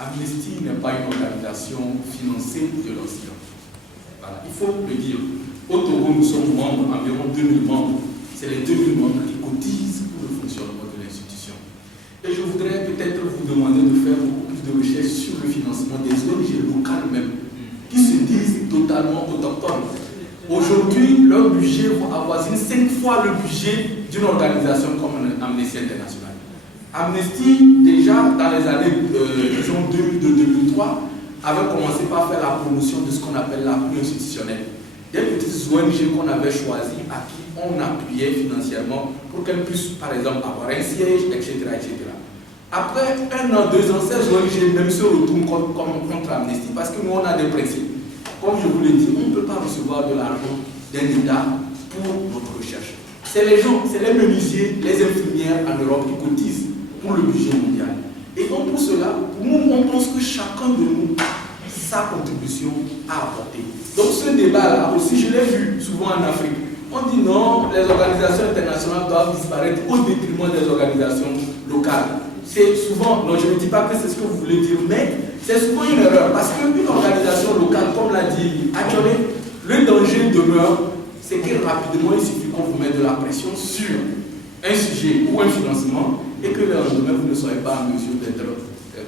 Amnesty n'est pas une organisation financée de l'Occident. Voilà, il faut le dire. Au Togo, nous sommes membres, environ 2000 membres. C'est les 2000 membres qui cotisent pour le fonctionnement de l'institution. Et je voudrais peut-être vous demander de faire beaucoup plus de recherches sur le financement des ONG locales même, qui se disent totalement autochtones. Aujourd'hui, leur budget avoisine 5 fois le budget d'une organisation comme Amnesty International. Amnesty, déjà dans les années 2002-2003, avait commencé par faire la promotion de ce qu'on appelle l'appui institutionnel. Des petites ONG qu'on avait choisies, à qui on appuyait financièrement pour qu'elles puissent, par exemple, avoir un siège, etc. etc. Après 1 an, 2 ans, ces ONG même se retournent contre Amnesty parce que nous, on a des principes. Comme je vous l'ai dit, on ne peut pas recevoir de l'argent d'un État pour notre recherche. C'est les gens, c'est les menuisiers, les infirmières en Europe qui cotisent pour le budget mondial. Et donc pour cela, pour nous, on pense que chacun de nous, sa contribution à apporter. Donc ce débat-là aussi, je l'ai vu souvent en Afrique. On dit non, les organisations internationales doivent disparaître au détriment des organisations locales. C'est souvent, non je ne dis pas que c'est ce que vous voulez dire, mais c'est souvent une erreur. Parce qu'une organisation locale, comme l'a dit Adjolé, le danger demeure, c'est que rapidement il suffit qu'on vous mette de la pression sur un sujet ou un financement et que le lendemain vous ne soyez pas en mesure d'être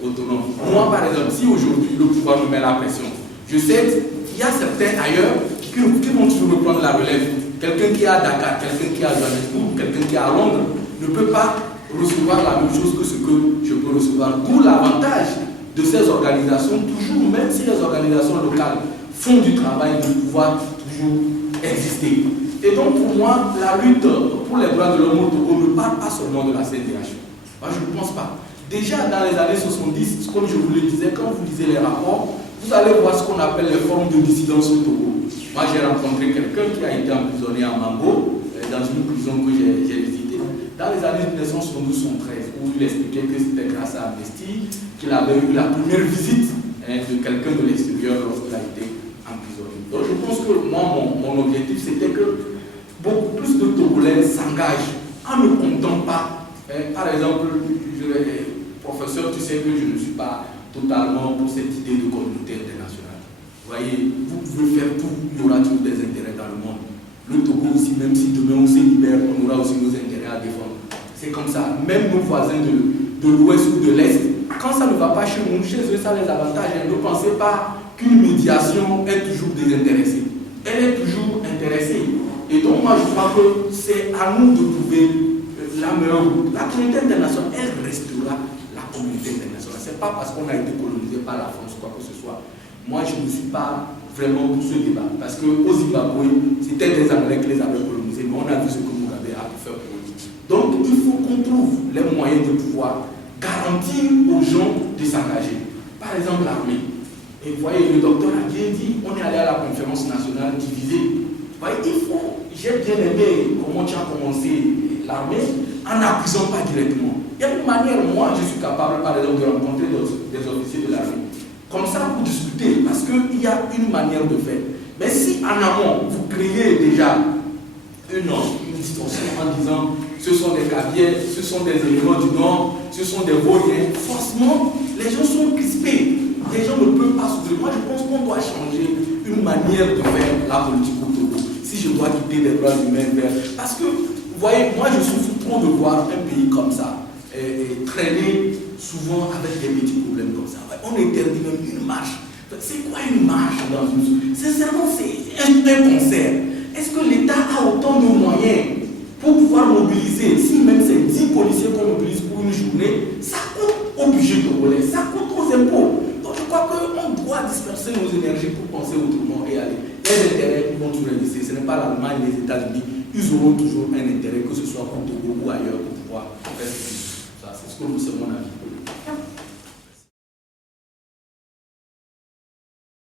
autonome. Moi par exemple, si aujourd'hui le pouvoir me met la pression, je sais qu'il y a certains ailleurs qui vont toujours me prendre la relève. Quelqu'un qui est à Dakar, quelqu'un qui est à Johannesburg, quelqu'un qui est à Londres ne peut pas recevoir la même chose que ce que je peux recevoir. D'où l'avantage de ces organisations, toujours, même si les organisations locales font du travail, de pouvoir toujours exister. Et donc pour moi, la lutte pour les droits de l'homme au Togo ne parle pas seulement de la CNDH. Moi je ne pense pas. Déjà dans les années 70, comme je vous le disais, quand vous lisez les rapports, vous allez voir ce qu'on appelle les formes de dissidence au Togo. Moi j'ai rencontré quelqu'un qui a été emprisonné à Mango, dans une prison que j'ai visitée, dans les années 1972-1913, où il expliquait que c'était grâce à Amnesty qu'il avait eu la première visite de quelqu'un de l'extérieur lorsqu'il a été emprisonné. Donc je pense que moi, mon objectif, c'était que beaucoup plus de Togolais s'engagent en ne comptant pas. Par exemple, professeur, tu sais que je ne suis pas totalement pour cette idée de communauté internationale. Vous voyez, vous pouvez faire tout, il y aura toujours des intérêts dans le monde. Le Togo aussi, même si demain on se libère, on aura aussi nos intérêts à défendre. C'est comme ça. Même nos voisins de l'Ouest ou de l'Est, quand ça ne va pas chez nous, chez eux, ça les avantage. Ne pensez pas qu'une médiation est toujours désintéressée. Elle est toujours intéressée. Et donc, moi, je crois que c'est à nous de trouver la meilleure route. La communauté internationale, elle restera la communauté internationale. Ce n'est pas parce qu'on a été colonisé par la France, quoi que ce soit. Moi, je ne suis pas vraiment pour ce débat. Parce qu'au Zimbabwe, c'était des Anglais qui les avaient colonisés, mais on a vu ce que Mugabe a pu faire pour eux. Donc, il faut qu'on trouve les moyens de pouvoir garantir aux gens de s'engager. Par exemple, l'armée. Et vous voyez, le docteur a bien dit, on est allé à la conférence nationale divisée. Vous voyez, j'ai bien aimé comment tu as commencé l'armée en n'accusant pas directement. Il y a une manière, moi, je suis capable, par exemple, de rencontrer des officiers de l'armée. Comme ça, pour discuter, parce qu'il y a une manière de faire. Mais si en amont, vous créez déjà une distorsion en disant ce sont des caviers, ce sont des éléments du Nord, ce sont des voyins, forcément, les gens sont crispés. Les gens ne peuvent pas souffrir. Moi, je pense qu'on doit changer une manière de faire la politique au Togo. Si je dois quitter les droits humains vers... Parce que, vous voyez, moi, je souffre trop de voir un pays comme ça traîner souvent avec des petits problèmes comme ça. On interdit même une marche. C'est quoi une marche dans une... Sincèrement, c'est un concert. Est-ce que l'État a autant de moyens pour pouvoir mobiliser? Si même c'est 10 policiers qu'on mobilise pour une journée, ça coûte au budget togolais, ça coûte aux impôts. Donc je crois qu'on doit disperser nos énergies pour penser autrement et aller. Les intérêts vont toujours exister. Ce n'est pas l'Allemagne, les États-Unis. Ils auront toujours un intérêt, que ce soit pour Togo ou ailleurs, pour pouvoir faire ça. C'est ce que c'est mon avis.